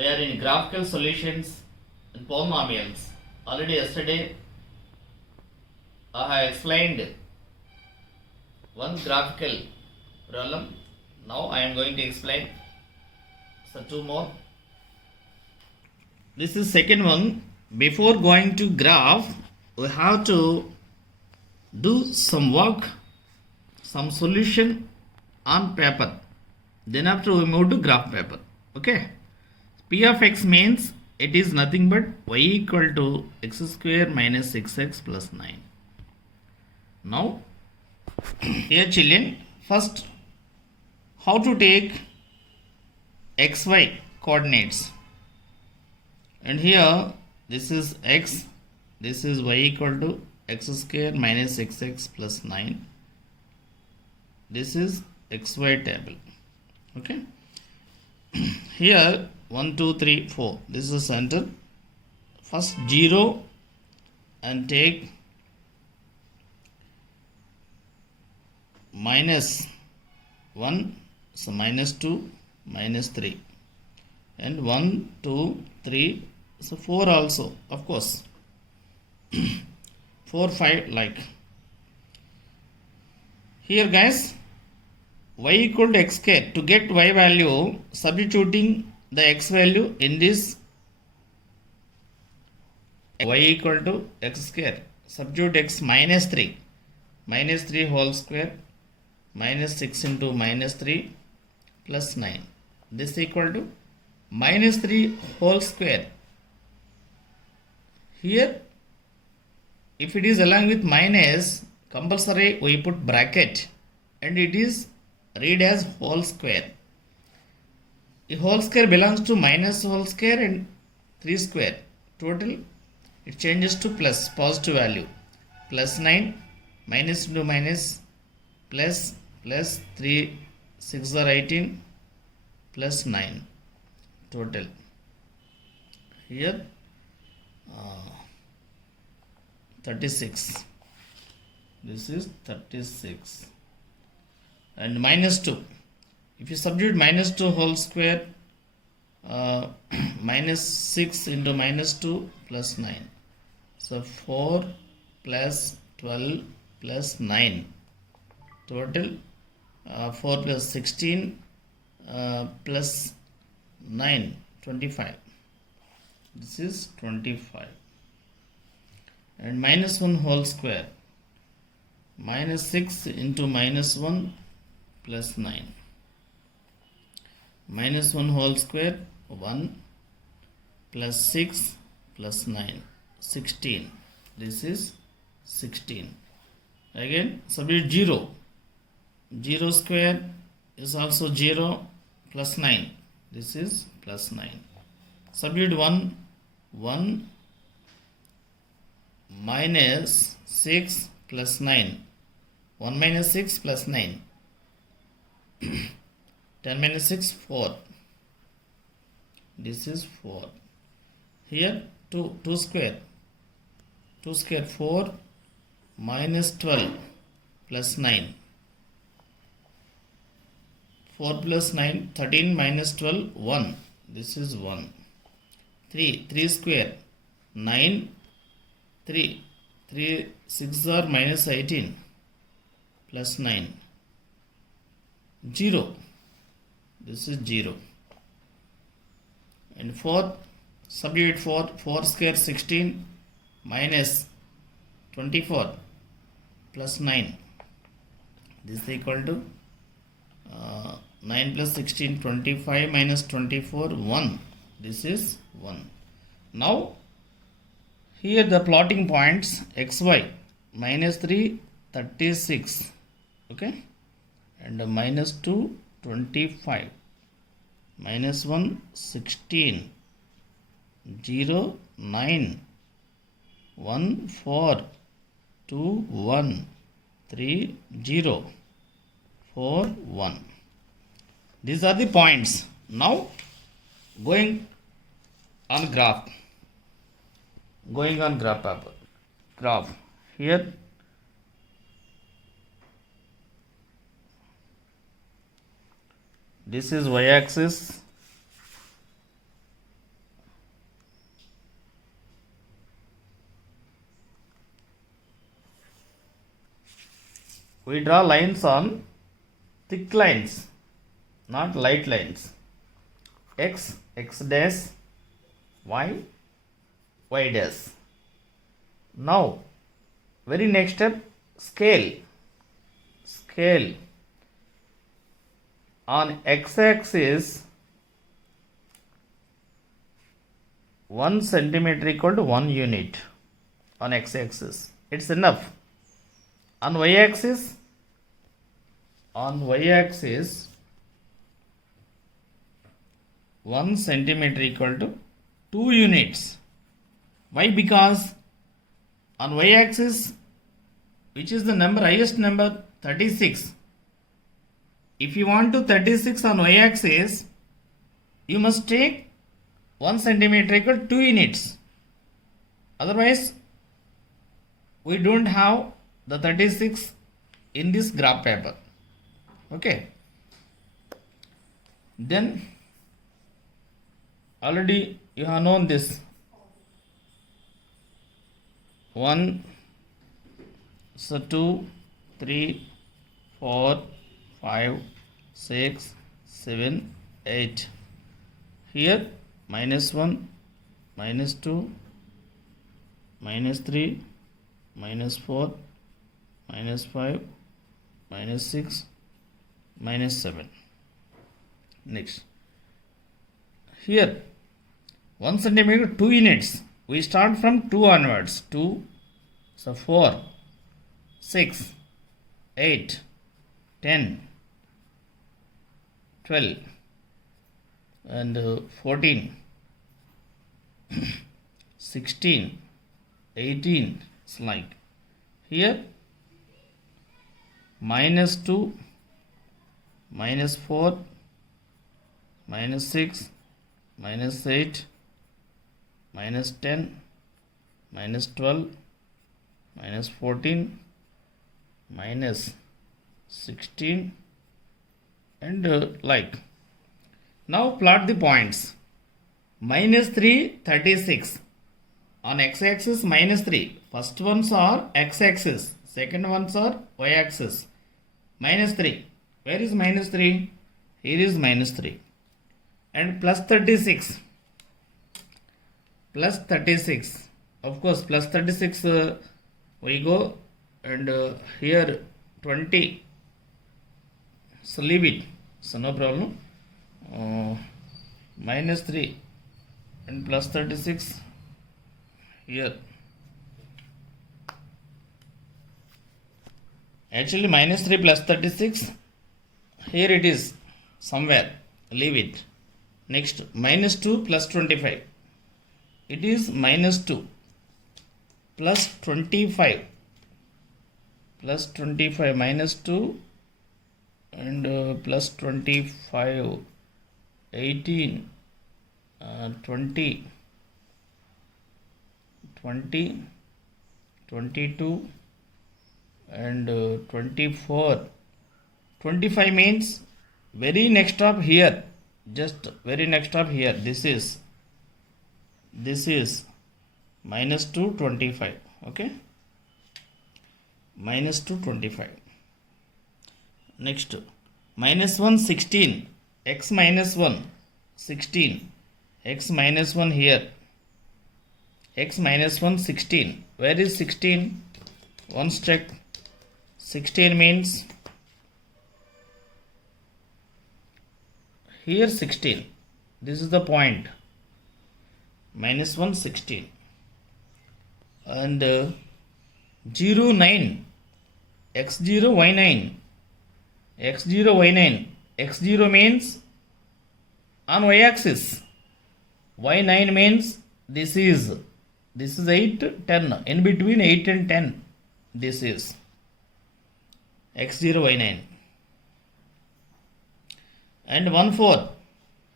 We are in graphical solutions and polynomials. Already yesterday I have explained one graphical problem. Now I am going to explain two more. This is second one. Before going to graph, we have to do some work, some solution on paper. Then after we move to graph paper. Okay. P of x means it is nothing but y equal to x square minus 6x plus 9. Now, here children, first how to take xy coordinates. And here this is x, this is y equal to x square minus 6x plus 9. This is xy table. Okay. Here 1, 2, 3, 4. This is center. First 0 and take minus 1, so minus 2, minus 3. And 1, 2, 3, so 4 also, of course. 4, 5 like. Here guys, y equal to x square. To get y value, substituting the x value in this y equal to x square. Substitute x minus 3. Minus 3 whole square. Minus 6 into minus 3 plus 9. This equal to minus 3 whole square. Here, if it is along with minus, compulsory we put bracket and it is read as whole square. The whole square belongs to minus whole square and 3 square. Total, it changes to plus, positive value. Plus 9, minus into minus, plus 3, 6 are 18, plus 9. Total. Here, 36. This is 36. And minus 2. If you substitute minus 2 whole square, minus 6 into minus 2 plus 9. So 4 plus 12 plus 9. Total 4 plus 16 plus 9, 25. This is 25. And minus 1 whole square. Minus 6 into minus 1 plus 9. Minus 1 whole square, 1 plus 6 plus 9, 16. This is 16. Again, substitute 0. 0 square is also 0 plus 9. This is plus 9. Substitute 1. 1 minus 6 plus 9. 1 minus 6 plus 9. 10 minus 6, 4. This is 4. Here 2 square. 2 square 4 minus 12 plus 9. 4 plus 9, 13 minus 12, 1. This is 1. 3 square, 9, 3. 3, 6 are minus 18 plus 9. 0. This is 0. And 4, substitute 4 square 16 minus 24 plus 9. This is equal to 9 plus 16, 25 minus 24, 1. This is 1. Now, here the plotting points xy, minus 3, 36. Okay. And minus 2, 25. Minus 1, 16. 0, 9. 1, 4. 2, 1. 3, 0. 4, 1. These are the points. Now, going on graph. Going on graph paper. Graph. Here, this is y-axis, we draw lines on thick lines, not light lines. X, x dash, y, y dash. Now, very next step, scale. Scale. On x-axis, 1 centimeter equal to 1 unit on x-axis. It's enough. On y-axis, 1 centimeter equal to 2 units. Why? Because on y-axis, which is the number, highest number, 36. If you want to 36 on y-axis, you must take 1 centimeter equal to 2 units. Otherwise, we don't have the 36 in this graph paper. Okay. Then, already you have known this. 1, so 2, 3, 4, 5, 6, 7, 8. Here -1, -2, -3, -4, -5, -6, -7. Next. Here 1 centimeter 2 units. We start from 2 onwards. 2, so 4, 6, 8, 10, 12, and 14, 16, 18. It's like here -2, -4, -6, -8, -10, -12, -14, -16, and like. Now plot the points. -3, 36. On x-axis -3. First ones are x-axis. Second ones are y-axis. -3. Where is -3? Here is -3. And plus 36. Plus 36. Of course, plus 36 we go, and here 20. So leave it. So no problem. -3 and plus 36 here. Actually -3 plus 36, here it is somewhere. Leave it. Next, -2 plus 25. It is -2 plus 25 plus 25 -2 and plus 25, 18, 20, 20, 22 and 24. 25 means very next stop here, just very next stop here. This is -2, 25. Okay, -2, 25. Next, -1, 16. X -1, 16. X -1 here. X -1, 16. Where is 16? Once check. 16 means here 16. This is the point. -1, 16. And 0, 9. X0, Y9. X0, Y9. X0 means on y-axis. Y9 means this is 8, 10. In between 8 and 10. This is X0, Y9. And 1, 4.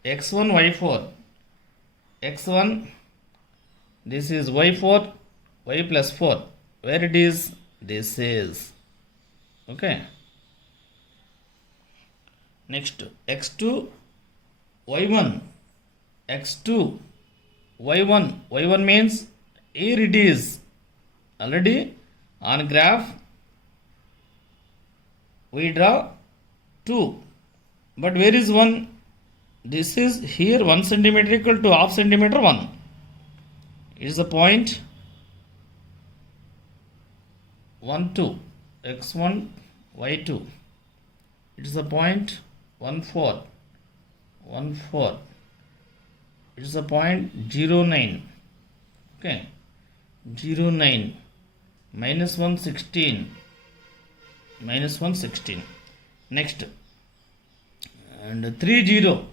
X1, Y4. X1, this is Y4, Y plus 4. Where it is? This is. Okay. Next, X2, Y1. X2, Y1. Y1 means here it is. Already on graph, we draw 2, but where is 1? This is here 1 centimeter equal to half centimeter 1. It is the point 1 2 x1 y2. It is the point 1 4 1 4. It is the point 0 9. Okay, 0 9 minus 1 16 minus 1 16. Next, and 3 0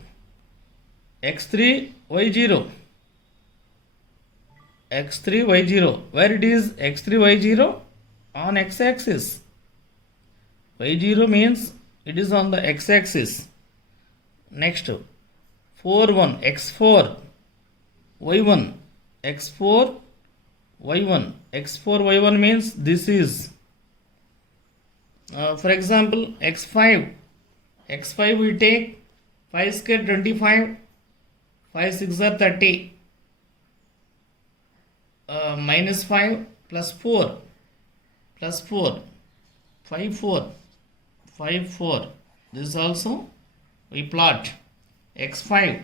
x3 y0 x3 y0. Where it is x3 y0? On x-axis. Y0 means it is on the x-axis. Next, 4 1 x4 y1 x4 y1 x4 y1 means this is for example x5 we take 5 square 25, 5 6 are 30, minus 5 plus 4 5 4 5 4. This is also we plot x5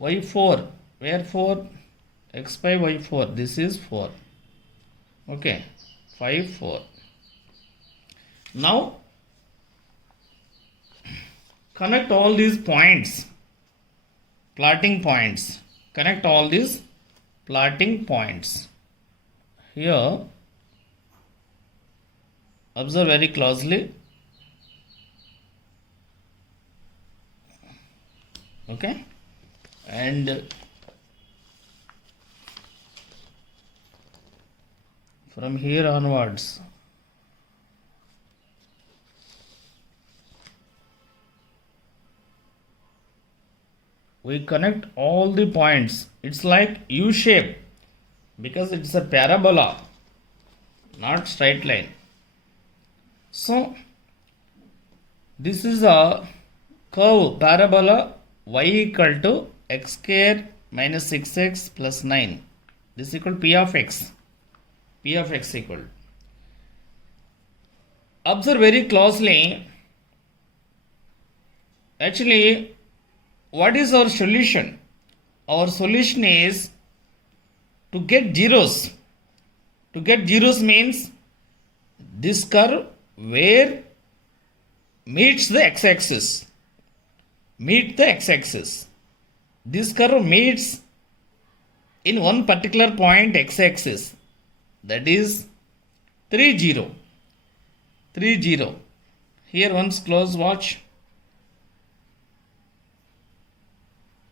y4. Where 4? x5 y4. This is 4. Okay, 5 4. Now connect all these points, plotting points. Connect all these plotting points. Here, observe very closely. Okay, and from here onwards, we connect all the points. It's like U shape because it's a parabola, not straight line. So this is a curve parabola y equal to x square minus 6x plus 9. This is equal to p of x. P of x equal. Observe very closely. Actually, what is our solution? Our solution is to get zeros. To get zeros means this curve where meets the x-axis. Meet the x-axis. This curve meets in one particular point x-axis. That is 3 0. 3 0. Here once close watch.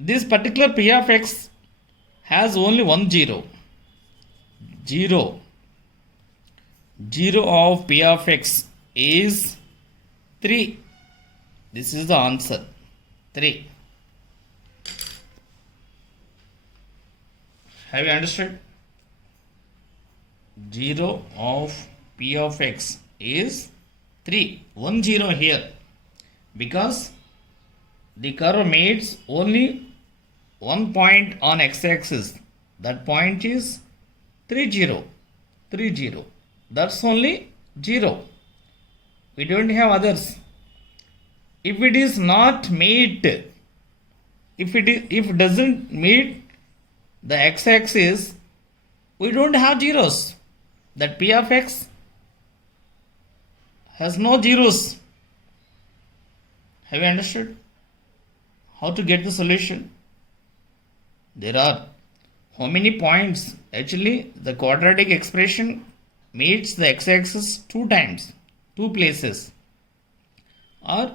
This particular p of x has only one 0. 0. 0 of p of x is 3. This is the answer. 3. Have you understood? 0 of p of x is 3. 1 0 here because the curve meets only one point on x-axis. That point is 3 0. 3 0. That's only 0. We don't have others. If it is not meet, if it doesn't meet the x-axis, we don't have zeros. That p of x has no zeros. Have you understood how to get the solution? There are how many points? Actually, the quadratic expression meets the x-axis 2 times, 2 places or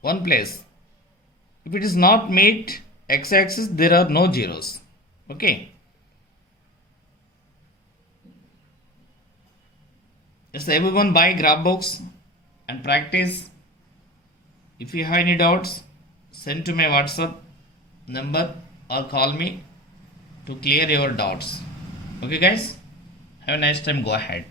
1 place. If it is not meet x-axis, there are no zeros. Okay. Just everyone buy graph books and practice. If you have any doubts, send to my WhatsApp number or call me to clear your doubts. Okay guys, have a nice time. Go ahead.